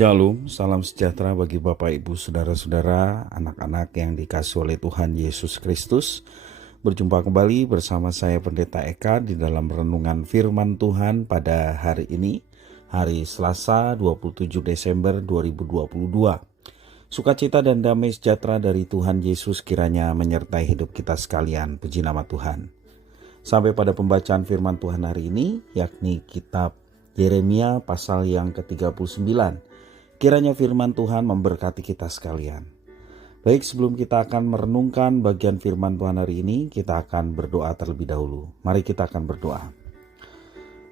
Shalom, salam sejahtera bagi Bapak, Ibu, Saudara-saudara, anak-anak yang dikasihi oleh Tuhan Yesus Kristus. Berjumpa kembali bersama saya Pendeta Eka di dalam renungan firman Tuhan pada hari ini, hari Selasa 27 Desember 2022. Sukacita dan damai sejahtera dari Tuhan Yesus kiranya menyertai hidup kita sekalian. Puji nama Tuhan. Sampai pada pembacaan firman Tuhan hari ini, yakni kitab Yeremia pasal yang ke-39. Kiranya firman Tuhan memberkati kita sekalian. Baik, sebelum kita akan merenungkan bagian firman Tuhan hari ini, kita akan berdoa terlebih dahulu. Mari kita akan berdoa.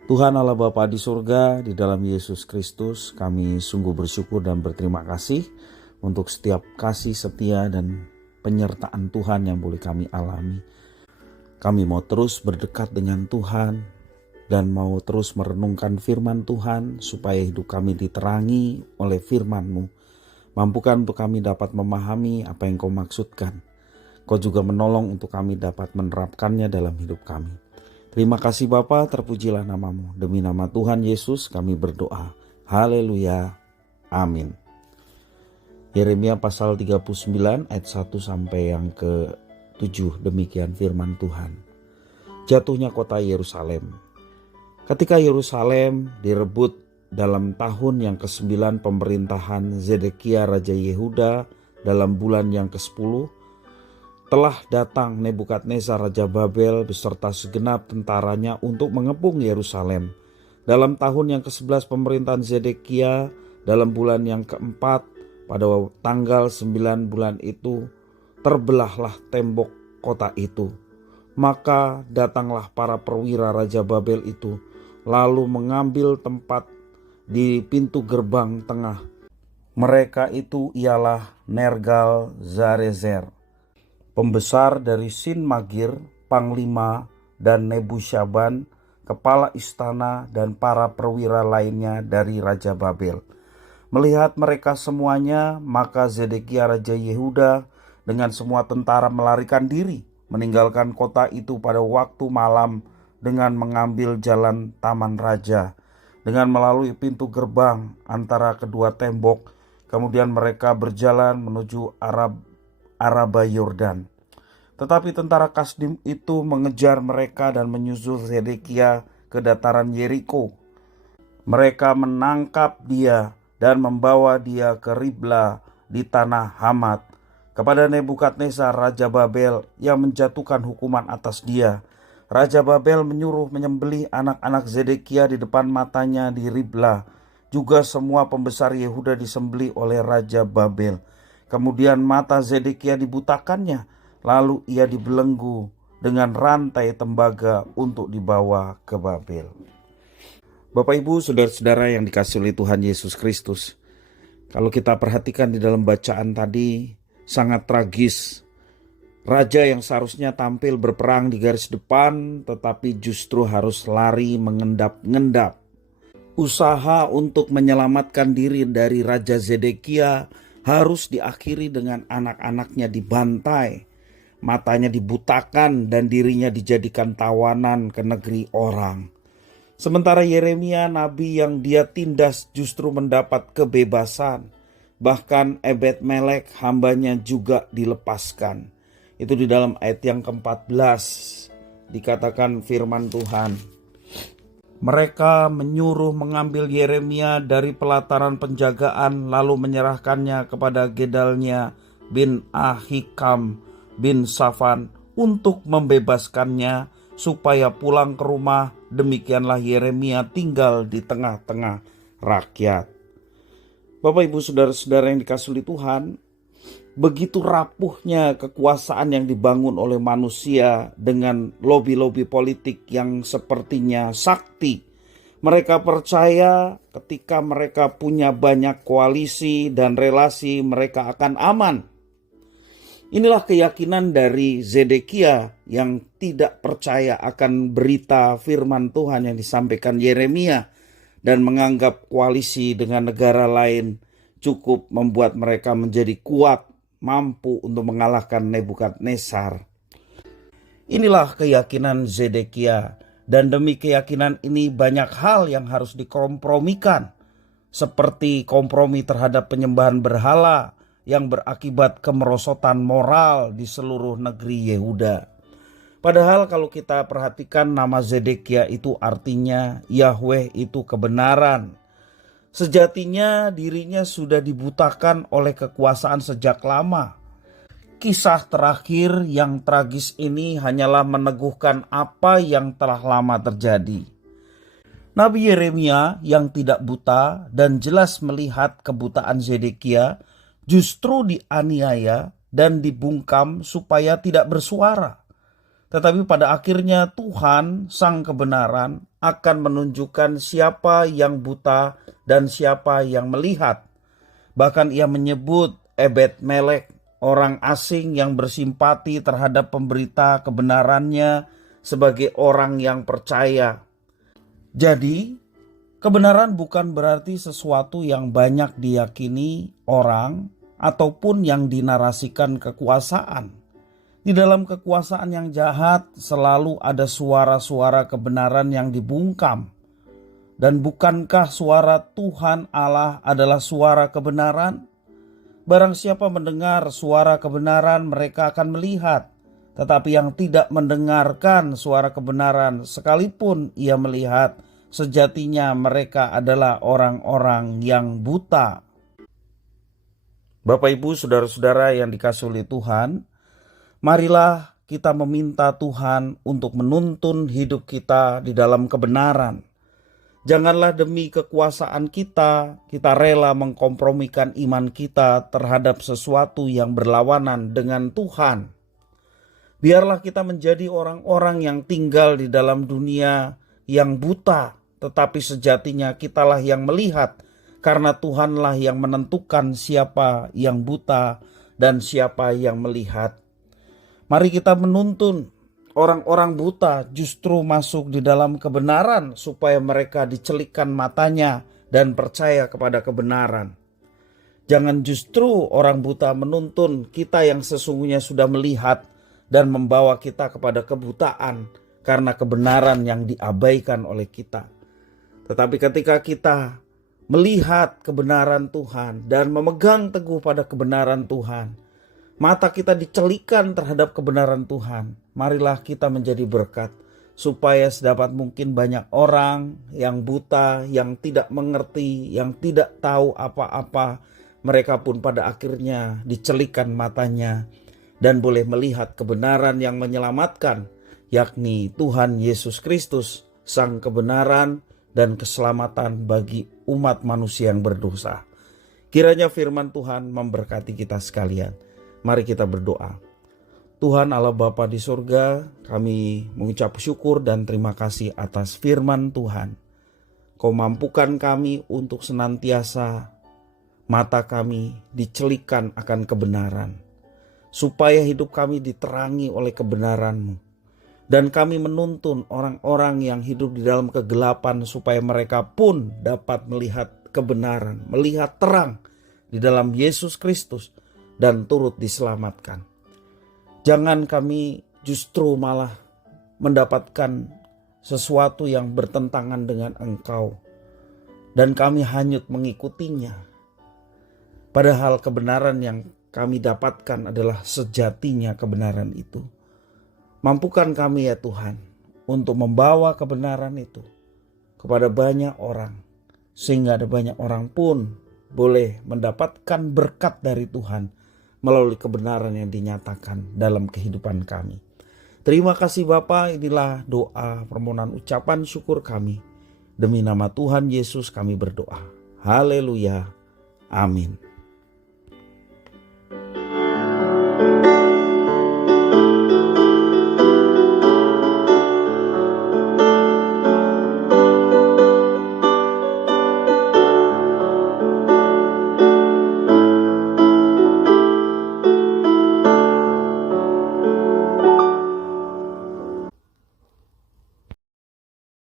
Tuhan Allah Bapa di surga, di dalam Yesus Kristus, kami sungguh bersyukur dan berterima kasih untuk setiap kasih setia dan penyertaan Tuhan yang boleh kami alami. Kami mau terus berdekat dengan Tuhan, dan mau terus merenungkan firman Tuhan supaya hidup kami diterangi oleh firman-Mu. Mampukan untuk kami dapat memahami apa yang Kau maksudkan. Kau juga menolong untuk kami dapat menerapkannya dalam hidup kami. Terima kasih Bapa, terpujilah nama-Mu. Demi nama Tuhan Yesus kami berdoa. Haleluya. Amin. Yeremia pasal 39 ayat 1 sampai yang ke-7, demikian firman Tuhan. Jatuhnya kota Yerusalem. Ketika Yerusalem direbut dalam tahun yang ke-9 pemerintahan Zedekia Raja Yehuda dalam bulan yang ke-10, telah datang Nebukadnezar Raja Babel beserta segenap tentaranya untuk mengepung Yerusalem. Dalam tahun yang ke-11 pemerintahan Zedekia dalam bulan yang ke-4, pada tanggal 9 bulan itu, terbelahlah tembok kota itu. Maka datanglah para perwira Raja Babel itu, lalu mengambil tempat di pintu gerbang tengah. Mereka itu ialah Nergal-Zarezer, pembesar dari Sin Magir, panglima, dan Nebusyaban, kepala istana, dan para perwira lainnya dari Raja Babel. Melihat mereka semuanya, maka Zedekia Raja Yehuda dengan semua tentara melarikan diri, meninggalkan kota itu pada waktu malam, dengan mengambil jalan Taman Raja, dengan melalui pintu gerbang antara kedua tembok. Kemudian mereka berjalan menuju Araba Yordan. Tetapi tentara Kasdim itu mengejar mereka dan menyusul Zedekia ke dataran Yeriko. Mereka menangkap dia dan membawa dia ke Ribla di tanah Hamat, kepada Nebukadnezar Raja Babel yang menjatuhkan hukuman atas dia. Raja Babel menyuruh menyembelih anak-anak Zedekia di depan matanya di Ribla. Juga semua pembesar Yehuda disembelih oleh Raja Babel. Kemudian mata Zedekia dibutakannya, lalu ia dibelenggu dengan rantai tembaga untuk dibawa ke Babel. Bapak, Ibu, saudara-saudara yang dikasihi oleh Tuhan Yesus Kristus, kalau kita perhatikan di dalam bacaan tadi, sangat tragis. Raja yang seharusnya tampil berperang di garis depan, tetapi justru harus lari mengendap-ngendap. Usaha untuk menyelamatkan diri dari Raja Zedekia harus diakhiri dengan anak-anaknya dibantai, matanya dibutakan, dan dirinya dijadikan tawanan ke negeri orang. Sementara Yeremia, nabi yang dia tindas, justru mendapat kebebasan. Bahkan Ebed-Melek hambanya juga dilepaskan. Itu di dalam ayat yang ke-14 dikatakan firman Tuhan. Mereka menyuruh mengambil Yeremia dari pelataran penjagaan, lalu menyerahkannya kepada Gedalnya bin Ahikam bin Safan untuk membebaskannya supaya pulang ke rumah. Demikianlah Yeremia tinggal di tengah-tengah rakyat. Bapak, Ibu, saudara-saudara yang dikasihi Tuhan, begitu rapuhnya kekuasaan yang dibangun oleh manusia dengan lobi-lobi politik yang sepertinya sakti. Mereka percaya ketika mereka punya banyak koalisi dan relasi, mereka akan aman. Inilah keyakinan dari Zedekia yang tidak percaya akan berita firman Tuhan yang disampaikan Yeremia dan menganggap koalisi dengan negara lain cukup membuat mereka menjadi kuat, mampu untuk mengalahkan Nebukadnezar. Inilah keyakinan Zedekia, dan demi keyakinan ini banyak hal yang harus dikompromikan. seperti kompromi terhadap penyembahan berhala yang berakibat kemerosotan moral di seluruh negeri Yehuda. Padahal kalau kita perhatikan nama Zedekia itu artinya Yahweh itu kebenaran. Sejatinya dirinya sudah dibutakan oleh kekuasaan sejak lama. Kisah terakhir yang tragis ini hanyalah meneguhkan apa yang telah lama terjadi. Nabi Yeremia yang tidak buta dan jelas melihat kebutaan Zedekia justru dianiaya dan dibungkam supaya tidak bersuara. Tetapi pada akhirnya Tuhan sang kebenaran akan menunjukkan siapa yang buta dan siapa yang melihat. Bahkan ia menyebut Ebed Melek, orang asing yang bersimpati terhadap pemberita kebenarannya, sebagai orang yang percaya. Jadi, kebenaran bukan berarti sesuatu yang banyak diyakini orang ataupun yang dinarasikan kekuasaan. Di dalam kekuasaan yang jahat selalu ada suara-suara kebenaran yang dibungkam. Dan bukankah suara Tuhan Allah adalah suara kebenaran? Barang siapa mendengar suara kebenaran mereka akan melihat. Tetapi yang tidak mendengarkan suara kebenaran sekalipun ia melihat, sejatinya mereka adalah orang-orang yang buta. Bapak, Ibu, saudara-saudara yang dikasihi oleh Tuhan, marilah kita meminta Tuhan untuk menuntun hidup kita di dalam kebenaran. Janganlah demi kekuasaan kita rela mengkompromikan iman kita terhadap sesuatu yang berlawanan dengan Tuhan. Biarlah kita menjadi orang-orang yang tinggal di dalam dunia yang buta, tetapi sejatinya kitalah yang melihat, karena Tuhanlah yang menentukan siapa yang buta dan siapa yang melihat. Mari kita menuntun orang-orang buta justru masuk di dalam kebenaran supaya mereka dicelikkan matanya dan percaya kepada kebenaran. Jangan justru orang buta menuntun kita yang sesungguhnya sudah melihat dan membawa kita kepada kebutaan karena kebenaran yang diabaikan oleh kita. Tetapi ketika kita melihat kebenaran Tuhan dan memegang teguh pada kebenaran Tuhan, mata kita dicelikan terhadap kebenaran Tuhan. Marilah kita menjadi berkat supaya sedapat mungkin banyak orang yang buta, yang tidak mengerti, yang tidak tahu apa-apa, mereka pun pada akhirnya dicelikan matanya dan boleh melihat kebenaran yang menyelamatkan, yakni Tuhan Yesus Kristus, Sang kebenaran dan keselamatan bagi umat manusia yang berdosa. Kiranya firman Tuhan memberkati kita sekalian. Mari kita berdoa. Tuhan Allah Bapa di surga, kami mengucap syukur dan terima kasih atas firman Tuhan. Kau mampukan kami untuk senantiasa mata kami dicelikan akan kebenaran, supaya hidup kami diterangi oleh kebenaran-Mu. Dan kami menuntun orang-orang yang hidup di dalam kegelapan supaya mereka pun dapat melihat kebenaran, melihat terang di dalam Yesus Kristus dan turut diselamatkan. Jangan kami justru malah mendapatkan sesuatu yang bertentangan dengan Engkau dan kami hanyut mengikutinya. Padahal kebenaran yang kami dapatkan adalah sejatinya kebenaran itu. Mampukan kami ya Tuhan untuk membawa kebenaran itu kepada banyak orang, sehingga ada banyak orang pun boleh mendapatkan berkat dari Tuhan melalui kebenaran yang dinyatakan dalam kehidupan kami. Terima kasih Bapa, inilah doa permohonan ucapan syukur kami. Demi nama Tuhan Yesus kami berdoa. Haleluya. Amin.